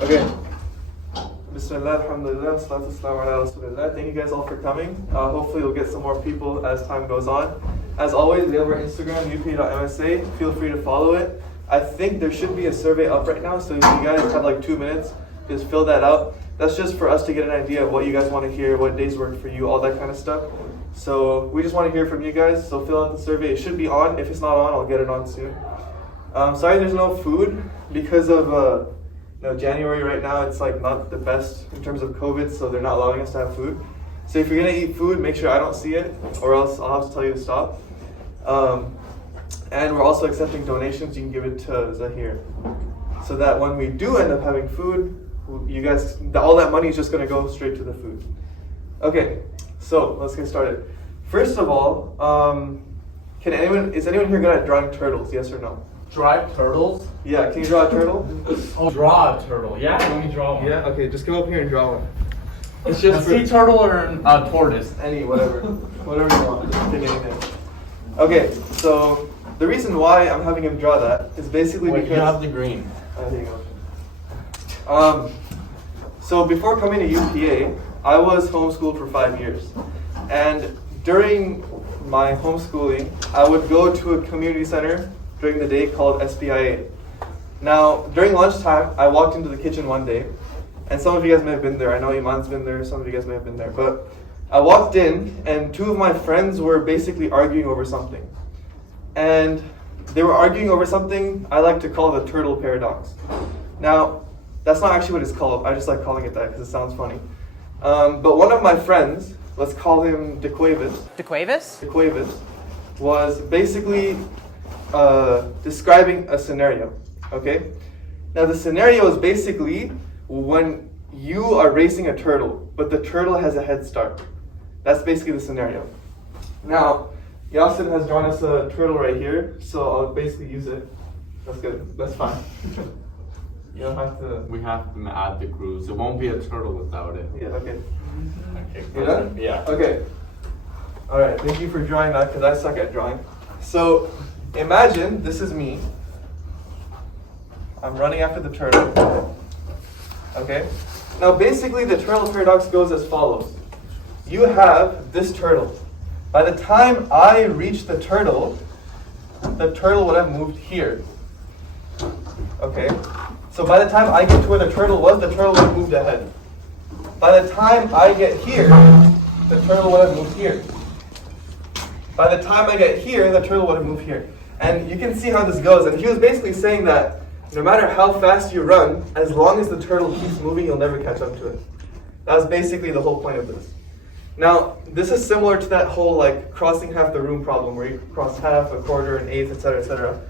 Okay. Bismillah, alhamdulillah, salatu wassalamu ala rasulillah. Thank you guys all for coming. Hopefully we'll get some more people as time goes on. As always, we have our Instagram, up.msa. Feel free to follow it. I think there should be a survey up right now, so if you guys have like 2 minutes, just fill that out. That's just for us to get an idea of what you guys want to hear, what days work for you, all that kind of stuff. So we just want to hear from you guys, so fill out the survey. It should be on. If it's not on, I'll get it on soon. Sorry there's no food because of January right now. It's like not the best in terms of COVID, so they're not allowing us to have food. So if you're gonna eat food, make sure I don't see it, or else I'll have to tell you to stop. And we're also accepting donations. You can give it to Zahir, so that when we do end up having food, you guys, all that money is just gonna go straight to the food. Okay, so let's get started. First of all, is anyone here good at drawing turtles? Yes or no? Draw turtles? Yeah, can you draw a turtle? Oh, draw a turtle. Yeah, let me draw one. Yeah, okay, just come up here and draw one. It's A just sea turtle or a tortoise? whatever you want, just pick anything. Okay, so the reason why I'm having him draw that is basically Wait, because... you have the green. Oh, there you go. So before coming to UPA, I was homeschooled for 5 years. And during my homeschooling, I would go to a community center during the day called SPIA. Now, during lunchtime, I walked into the kitchen one day, and some of you guys may have been there. I know Iman's been there, some of you guys may have been there. But I walked in, and 2 of my friends were basically arguing over something. And they were arguing over something I like to call the turtle paradox. Now, that's not actually what it's called. I just like calling it that because it sounds funny. But one of my friends, let's call him DeQuavis, was basically describing a scenario, okay? Now the scenario is basically when you are racing a turtle, but the turtle has a head start. That's basically the scenario. Now, Yasin has drawn us a turtle right here, so I'll basically use it. That's good, that's fine. You don't have to... We have to add the grooves. It won't be a turtle without it. Yeah, okay. Okay. You done? Yeah. Okay. Alright, thank you for drawing that because I suck at drawing. So, imagine this is me. I'm running after the turtle. Okay? Now basically the turtle paradox goes as follows. You have this turtle. By the time I reach the turtle would have moved here. Okay? So by the time I get to where the turtle was, the turtle would have moved ahead. By the time I get here, the turtle would have moved here. By the time I get here, the turtle would have moved here. And you can see how this goes. And he was basically saying that no matter how fast you run, as long as the turtle keeps moving, you'll never catch up to it. That's basically the whole point of this. Now, this is similar to that whole like crossing half the room problem where you cross half, a quarter, an eighth, etc., etc.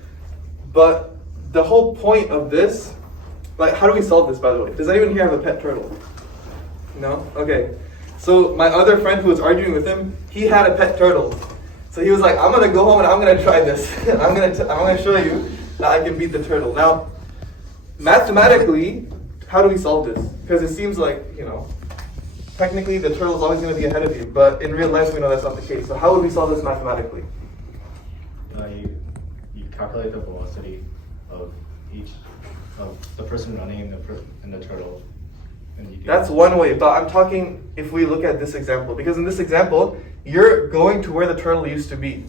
But the whole point of this, like, how do we solve this, by the way? Does anyone here have a pet turtle? No? Okay. So my other friend who was arguing with him, he had a pet turtle. So he was like, I'm gonna go home and I'm gonna try this. I'm gonna show you that I can beat the turtle. Now, mathematically, how do we solve this? Because it seems like, technically the turtle is always gonna be ahead of you, but in real life we know that's not the case. So how would we solve this mathematically? You calculate the velocity of the person running in the turtle. And you That's one way, but I'm talking if we look at this example. Because in this example, you're going to where the turtle used to be.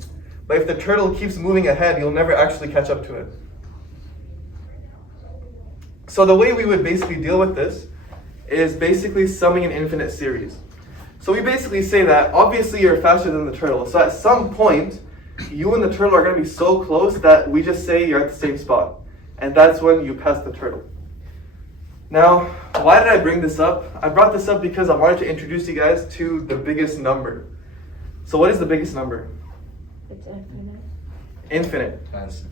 But if the turtle keeps moving ahead, you'll never actually catch up to it. So the way we would basically deal with this is basically summing an infinite series. So we basically say that obviously you're faster than the turtle. So at some point, you and the turtle are going to be so close that we just say you're at the same spot. And that's when you pass the turtle. Now, why did I bring this up? I brought this up because I wanted to introduce you guys to the biggest number. So what is the biggest number? It's infinite. Infinite. Yes.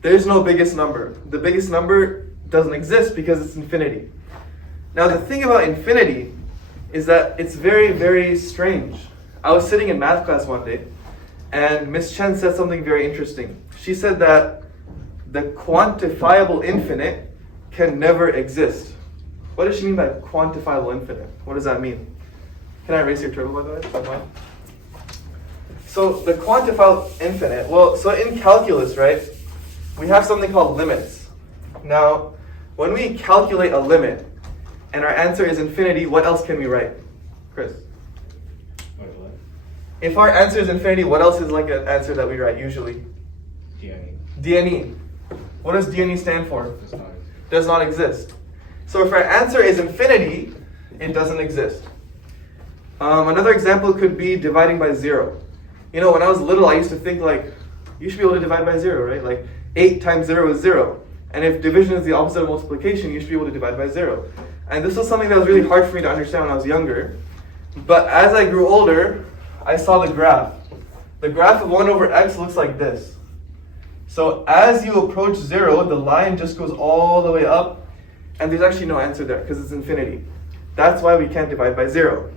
There's no biggest number. The biggest number doesn't exist because it's infinity. Now the thing about infinity is that it's very, very strange. I was sitting in math class one day and Miss Chen said something very interesting. She said that the quantifiable infinite can never exist. What does she mean by quantifiable infinite? What does that mean? Can I erase your turtle, by the way? Is that fine? So the quantifiable infinite, well, so in calculus, right, we have something called limits. Now, when we calculate a limit and our answer is infinity, what else can we write? Chris? What? If our answer is infinity, what else is like an answer that we write usually? DNE. DNE. What does DNE stand for? Does not exist. Does not exist. So if our answer is infinity, it doesn't exist. Another example could be dividing by 0. You know, when I was little, I used to think like, you should be able to divide by 0, right? Like 8 times 0 is 0. And if division is the opposite of multiplication, you should be able to divide by 0. And this was something that was really hard for me to understand when I was younger. But as I grew older, I saw the graph. The graph of 1 over x looks like this. So as you approach 0, the line just goes all the way up, and there's actually no answer there because it's infinity. That's why we can't divide by 0.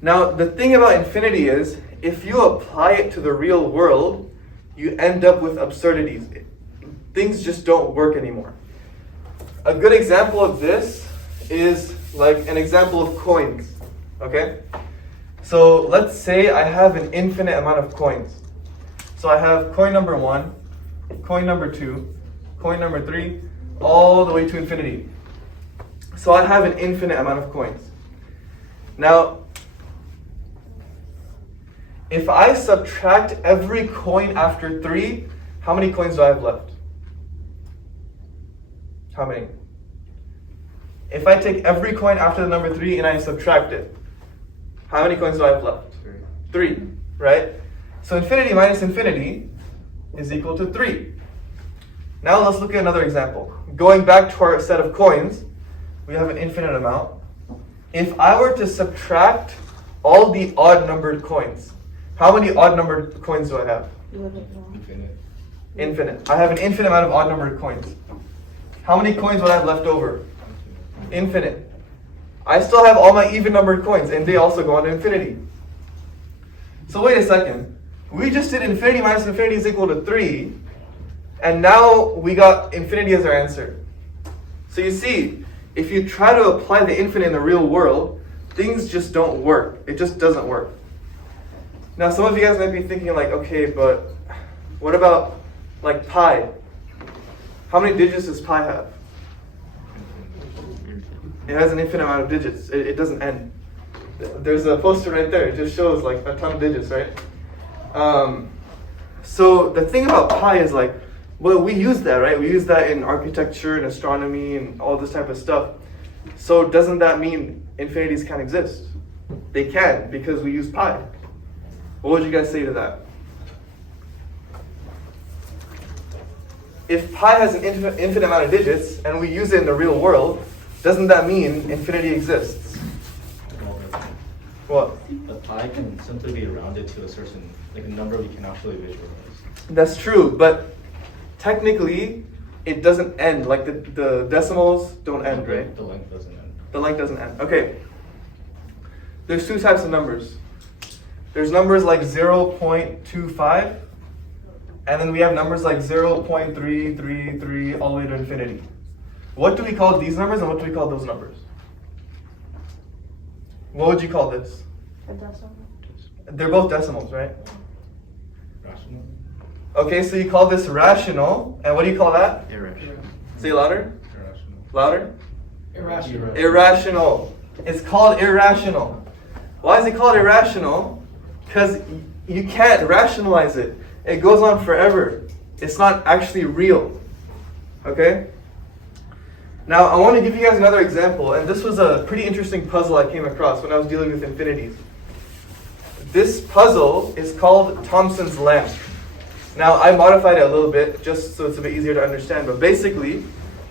Now, the thing about infinity is, if you apply it to the real world, you end up with absurdities. Things just don't work anymore. A good example of this is like an example of coins, okay? So let's say I have an infinite amount of coins. So I have coin number 1, coin number 2, coin number 3, all the way to infinity. So I have an infinite amount of coins. Now, if I subtract every coin after 3, how many coins do I have left? How many? If I take every coin after the number 3 and I subtract it, how many coins do I have left? 3, right? So infinity minus infinity is equal to 3. Now let's look at another example. Going back to our set of coins, we have an infinite amount. If I were to subtract all the odd numbered coins, how many odd numbered coins do I have? Infinite. Infinite. I have an infinite amount of odd numbered coins. How many coins would I have left over? Infinite. I still have all my even numbered coins, and they also go on to infinity. So wait a second. We just did infinity minus infinity is equal to 3, and now we got infinity as our answer. So you see, if you try to apply the infinite in the real world, things just don't work. It just doesn't work. Now some of you guys might be thinking like, okay, but what about like pi? How many digits does pi have? It has an infinite amount of digits. It doesn't end. There's a poster right there. It just shows like a ton of digits, right? So the thing about pi is like, well, we use that, right? We use that in architecture and astronomy and all this type of stuff. So doesn't that mean infinities can't exist? They can, because we use pi. What would you guys say to that? If pi has an infinite amount of digits and we use it in the real world, doesn't that mean infinity exists? What? The pi can simply be rounded to a certain, like a number we can actually visualize. That's true, but technically it doesn't end. Like the decimals don't end, right? The length doesn't end. The length doesn't end. Okay. There's two types of numbers. There's numbers like 0.25, and then we have numbers like 0.333 all the way to infinity. What do we call these numbers and what do we call those numbers? What would you call this? A decimal. They're both decimals, right? Rational? Okay, so you call this rational, and what do you call that? Irrational. Say louder. Irrational. Louder. Irrational. Irrational. It's called irrational. Why is it called irrational? Because you can't rationalize it. It goes on forever. It's not actually real. Okay? Now, I want to give you guys another example, and this was a pretty interesting puzzle I came across when I was dealing with infinities. This puzzle is called Thompson's lamp. Now, I modified it a little bit just so it's a bit easier to understand, but basically,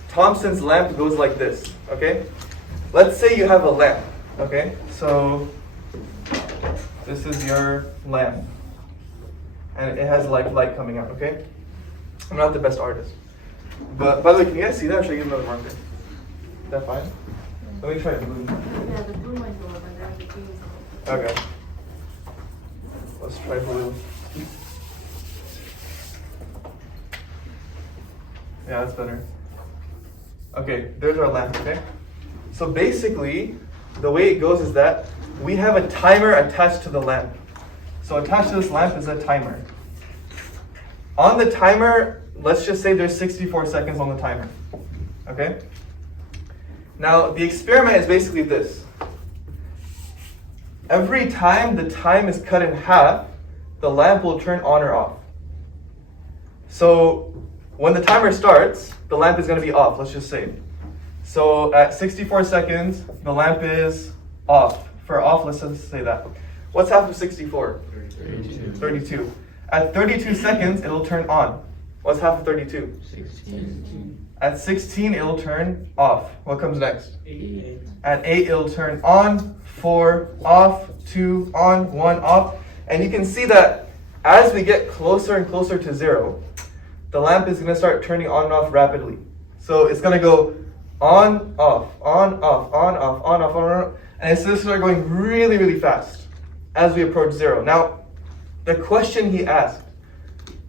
Thompson's lamp goes like this, okay? Let's say you have a lamp, okay? So, this is your lamp, and it has like light coming out, okay? I'm not the best artist. But, by the way, can you guys see that, or should I give another marker? Is that fine? Let me try it blue. Yeah, the blue might go up and then the green is Okay. Let's try blue. Yeah, that's better. Okay, there's our lamp, okay? So basically, the way it goes is that we have a timer attached to the lamp. So attached to this lamp is a timer. On the timer, let's just say there's 64 seconds on the timer. Okay? Now, the experiment is basically this. Every time the time is cut in half, the lamp will turn on or off. So, when the timer starts, the lamp is going to be off, let's just say. So, at 64 seconds, the lamp is off. For off, let's just say that. What's half of 64? 32. At 32 seconds, it'll turn on. What's half of 32? 16. At 16, it'll turn off. What comes next? 8. At 8, it'll turn on, 4, off, 2, on, 1, off. And you can see that as we get closer and closer to 0, the lamp is going to start turning on and off rapidly. So it's going to go on, off, on, off, on, off, on, off, on, off. And it's going to start going really, really fast as we approach 0. Now, the question he asked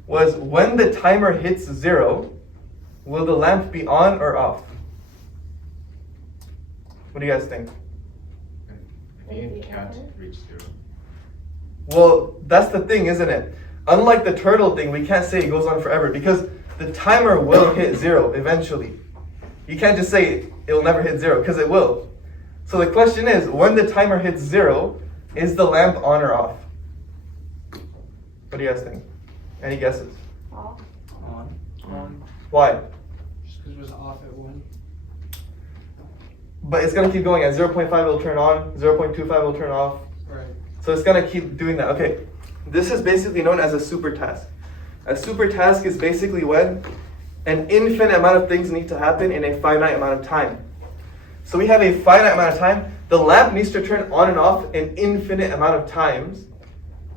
was, when the timer hits 0, will the lamp be on or off? What do you guys think? I think it can't reach 0. Well, that's the thing, isn't it? Unlike the turtle thing, we can't say it goes on forever because the timer will hit 0 eventually. You can't just say it will never hit 0 because it will. So the question is, when the timer hits 0, is the lamp on or off? What do you guys think? Any guesses? Off. On. Why? Just because it was off at 1. But it's going to keep going. At 0.5 it'll turn on, 0.25 it'll turn off. Right. So it's going to keep doing that. Okay, this is basically known as a super task. A super task is basically when an infinite amount of things need to happen in a finite amount of time. So we have a finite amount of time. The lamp needs to turn on and off an infinite amount of times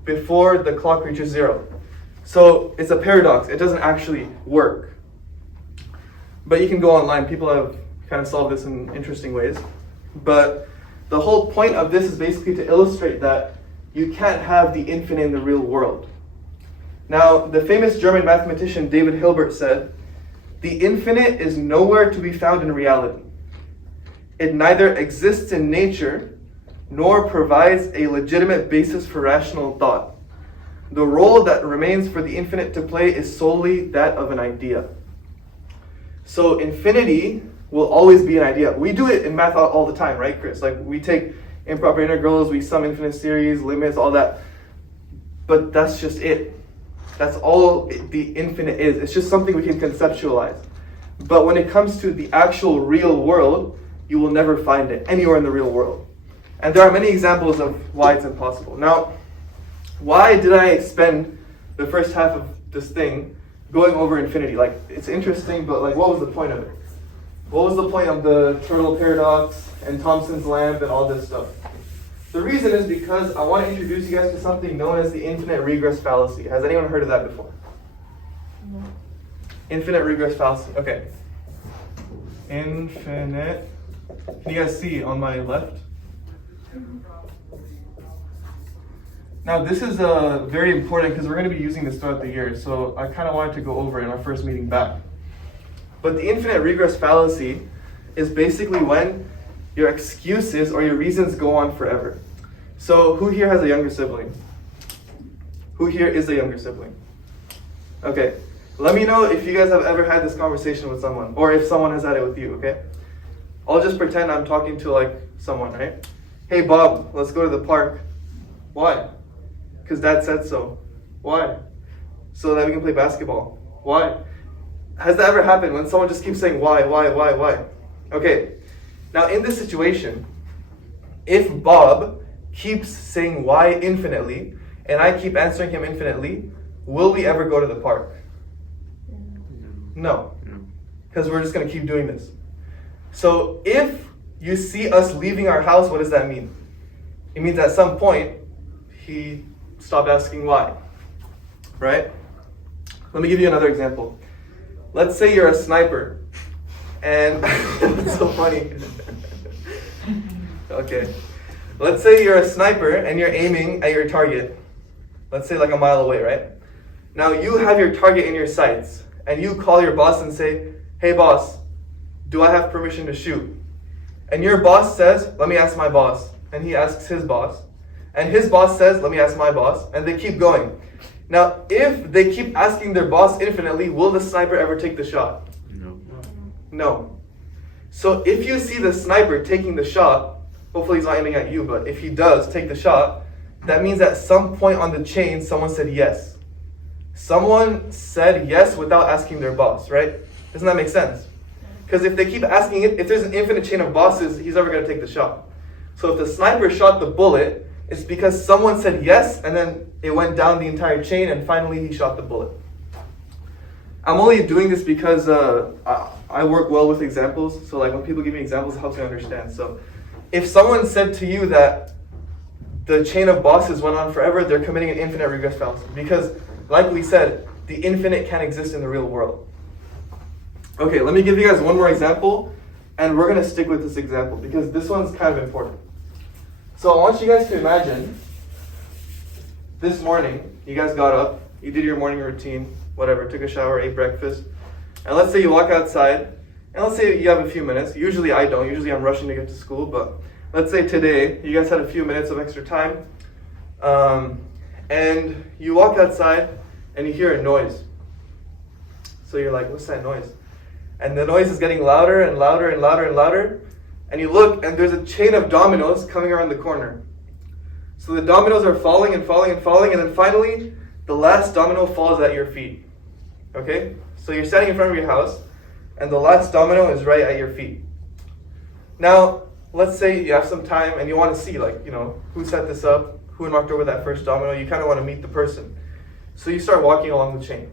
before the clock reaches 0. So it's a paradox. It doesn't actually work. But you can go online. People have kind of solved this in interesting ways. But the whole point of this is basically to illustrate that you can't have the infinite in the real world. Now, the famous German mathematician David Hilbert said, "The infinite is nowhere to be found in reality. It neither exists in nature nor provides a legitimate basis for rational thought. The role that remains for the infinite to play is solely that of an idea." So infinity will always be an idea. We do it in math all the time, right, Chris? Like we take improper integrals, we sum infinite series, limits, all that. But that's just it. That's all the infinite is. It's just something we can conceptualize. But when it comes to the actual real world, you will never find it anywhere in the real world. And there are many examples of why it's impossible. Now, why did I spend the first half of this thing going over infinity? Like, it's interesting, but like, what was the point of it? What was the point of the turtle paradox and Thompson's lamp and all this stuff? The reason is because I want to introduce you guys to something known as the infinite regress fallacy. Has anyone heard of that before? No. Infinite regress fallacy. Okay. Infinite. Can you guys see on my left? Now this is very important because we're going to be using this throughout the year. So I kind of wanted to go over it in our first meeting back. But the infinite regress fallacy is basically when your excuses or your reasons go on forever. So who here has a younger sibling? Who here is a younger sibling? Okay. Let me know if you guys have ever had this conversation with someone, or if someone has had it with you, okay? I'll just pretend I'm talking to like someone, right? Hey Bob, let's go to the park. Why? Because Dad said so. Why? So that we can play basketball. Why? Has that ever happened when someone just keeps saying why? Okay. Now in this situation, if Bob keeps saying why infinitely, and I keep answering him infinitely, will we ever go to the park? No. Because we're just going to keep doing this. So if you see us leaving our house, what does that mean? It means at some point, he stopped asking why. Right? Let me give you another example. Let's say you're a sniper. And it's so funny. Okay. Let's say you're a sniper and you're aiming at your target. Let's say like a mile away, right? Now you have your target in your sights. And you call your boss and say, hey boss, do I have permission to shoot? And your boss says, let me ask my boss. And he asks his boss. And his boss says, let me ask my boss. And they keep going. Now, if they keep asking their boss infinitely, will the sniper ever take the shot? No. No. So if you see the sniper taking the shot, hopefully he's not aiming at you, but if he does take the shot, that means at some point on the chain, someone said yes. Someone said yes without asking their boss, right? Doesn't that make sense? Because if they keep asking it, if there's an infinite chain of bosses, he's never going to take the shot. So if the sniper shot the bullet, it's because someone said yes, and then it went down the entire chain, and finally he shot the bullet. I'm only doing this because I work well with examples. So like when people give me examples, it helps me understand. So if someone said to you that the chain of bosses went on forever, they're committing an infinite regress fallacy. Because like we said, the infinite can't exist in the real world. Okay, let me give you guys one more example, and we're going to stick with this example because this one's kind of important. So I want you guys to imagine this morning, you guys got up, you did your morning routine, whatever, took a shower, ate breakfast, and let's say you walk outside, and let's say you have a few minutes. Usually I don't, usually I'm rushing to get to school, but let's say today you guys had a few minutes of extra time, and you walk outside and you hear a noise. So you're like, what's that noise? And the noise is getting louder and louder and louder and louder. And you look, and there's a chain of dominoes coming around the corner. So the dominoes are falling and falling and falling, and then finally, the last domino falls at your feet. Okay? So you're standing in front of your house, and the last domino is right at your feet. Now, let's say you have some time, and you want to see, like, you know, who set this up, who knocked over that first domino. You kind of want to meet the person. So you start walking along the chain.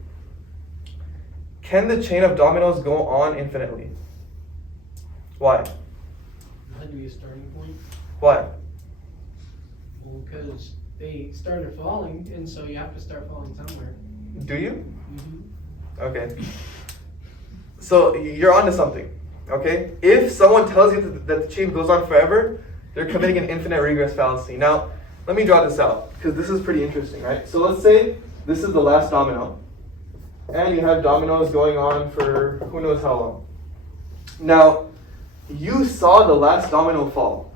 Can the chain of dominoes go on infinitely? Why? That'd be a starting point. Why? Well, because they started falling, and so you have to start falling somewhere. Do you? Mm-hmm. Okay. So you're onto something. Okay? If someone tells you that the chain goes on forever, they're committing an infinite regress fallacy. Now, let me draw this out, because this is pretty interesting, right? So let's say this is the last domino, and you have dominoes going on for who knows how long. Now, you saw the last domino fall,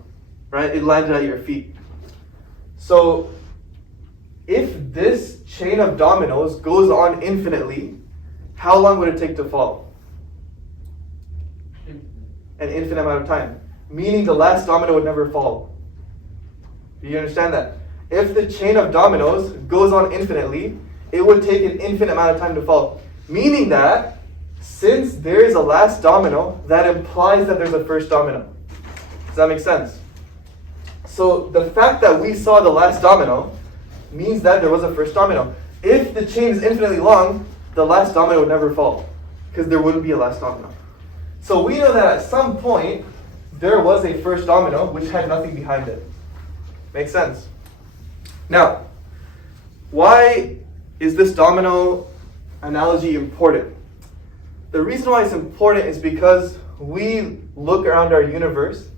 right? It landed at your feet. So, if this chain of dominoes goes on infinitely, how long would it take to fall? An infinite amount of time. Meaning the last domino would never fall. Do you understand that? If the chain of dominoes goes on infinitely, it would take an infinite amount of time to fall. Meaning that, since there is a last domino, that implies that there's a first domino. Does that make sense? So the fact that we saw the last domino means that there was a first domino. If the chain is infinitely long, the last domino would never fall, because there wouldn't be a last domino. So we know that at some point, there was a first domino which had nothing behind it. Makes sense? Now, why is this domino analogy important? The reason why it's important is because we look around our universe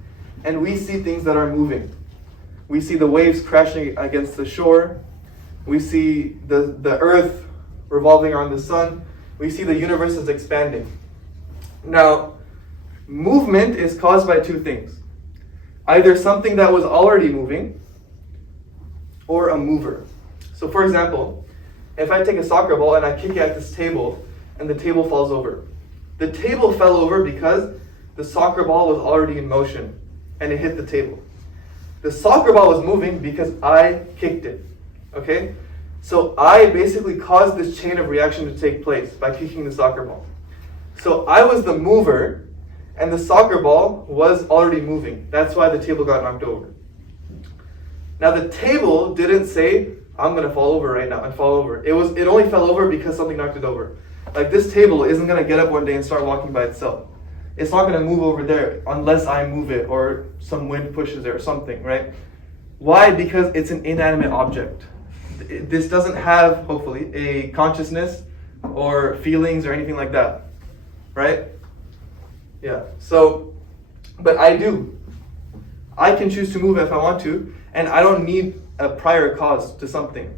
and we see things that are moving. We see the waves crashing against the shore. We see the earth revolving around the sun. We see the universe is expanding. Now, movement is caused by two things. Either something that was already moving or a mover. So for example, if I take a soccer ball and I kick it at this table and the table falls over. The table fell over because the soccer ball was already in motion and it hit the table. The soccer ball was moving because I kicked it. Okay? So I basically caused this chain of reaction to take place by kicking the soccer ball. So I was the mover and the soccer ball was already moving. That's why the table got knocked over. Now the table didn't say, I'm going to fall over right now and fall over. It only fell over because something knocked it over. Like this table isn't going to get up one day and start walking by itself. It's not going to move over there unless I move it or some wind pushes it or something, right? Why? Because it's an inanimate object. This doesn't have, hopefully, a consciousness or feelings or anything like that, right? Yeah, so, but I do. I can choose to move if I want to, and I don't need a prior cause to something.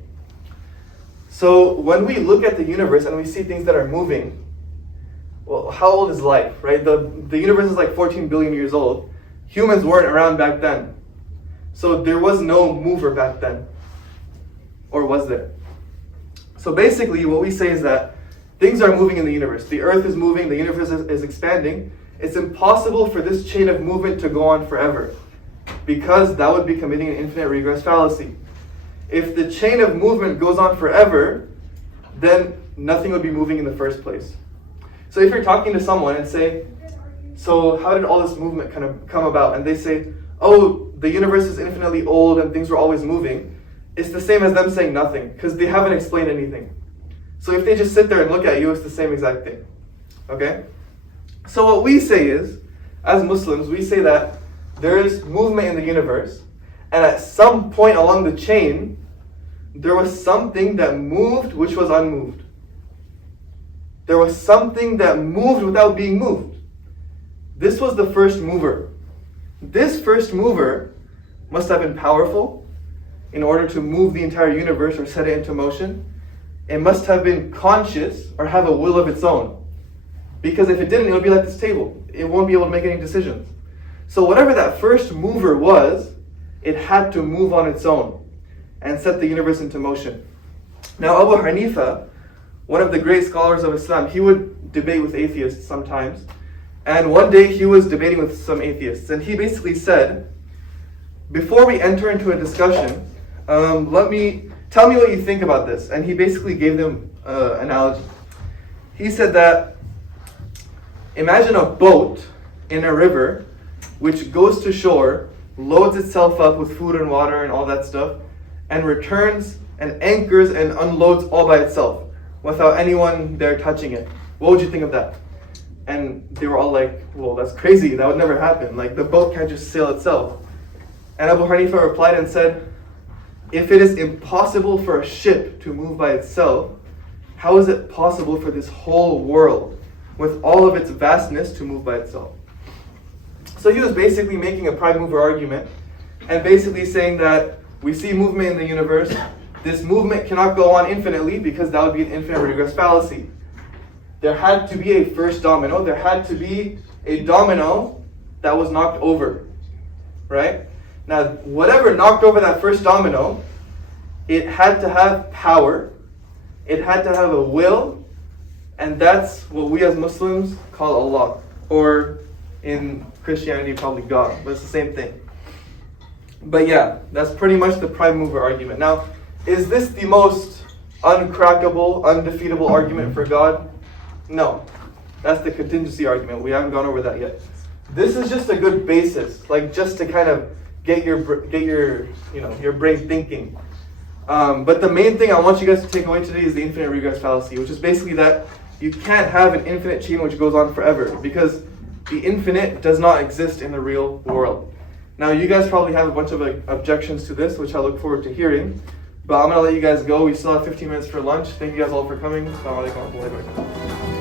So when we look at the universe and we see things that are moving, well, how old is life, right? The universe is like 14 billion years old. Humans weren't around back then. So there was no mover back then. Or was there? So basically what we say is that things are moving in the universe. The earth is moving, the universe is expanding, it's impossible for this chain of movement to go on forever, because that would be committing an infinite regress fallacy. If the chain of movement goes on forever, then nothing would be moving in the first place. So if you're talking to someone and say, so how did all this movement kind of come about? And they say, oh, the universe is infinitely old and things were always moving. It's the same as them saying nothing, because they haven't explained anything. So if they just sit there and look at you, it's the same exact thing. Okay? So what we say is, as Muslims, we say that there is movement in the universe, and at some point along the chain, there was something that moved which was unmoved. There was something that moved without being moved. This was the first mover. This first mover must have been powerful in order to move the entire universe or set it into motion. It must have been conscious or have a will of its own. Because if it didn't, it would be like this table. It won't be able to make any decisions. So whatever that first mover was, it had to move on its own and set the universe into motion. Now Abu Hanifa, one of the great scholars of Islam, he would debate with atheists sometimes. And one day he was debating with some atheists, and he basically said, before we enter into a discussion, tell me what you think about this. And he basically gave them an analogy. He said that, imagine a boat in a river which goes to shore, loads itself up with food and water and all that stuff, and returns and anchors and unloads all by itself without anyone there touching it. What would you think of that? And they were all like, well, that's crazy. That would never happen. Like, the boat can't just sail itself. And Abu Hanifa replied and said, if it is impossible for a ship to move by itself, how is it possible for this whole world, with all of its vastness, to move by itself? So he was basically making a prime mover argument, and basically saying that we see movement in the universe. This movement cannot go on infinitely, because that would be an infinite regress fallacy. There had to be a first domino. There had to be a domino that was knocked over, right? Now, whatever knocked over that first domino, it had to have power, it had to have a will, and that's what we as Muslims call Allah, or in Christianity probably God, but it's the same thing. But yeah, that's pretty much the prime mover argument. Now, is this the most uncrackable, undefeatable argument for God? No. That's the contingency argument. We haven't gone over that yet. This is just a good basis, like just to kind of get your brain thinking. But the main thing I want you guys to take away today is the infinite regress fallacy, which is basically that you can't have an infinite chain which goes on forever, because the infinite does not exist in the real world. Now, you guys probably have a bunch of objections to this, which I look forward to hearing. But I'm going to let you guys go. We still have 15 minutes for lunch. Thank you guys all for coming. Assalamu alaikum wa rahmatullahi wa barakatuh.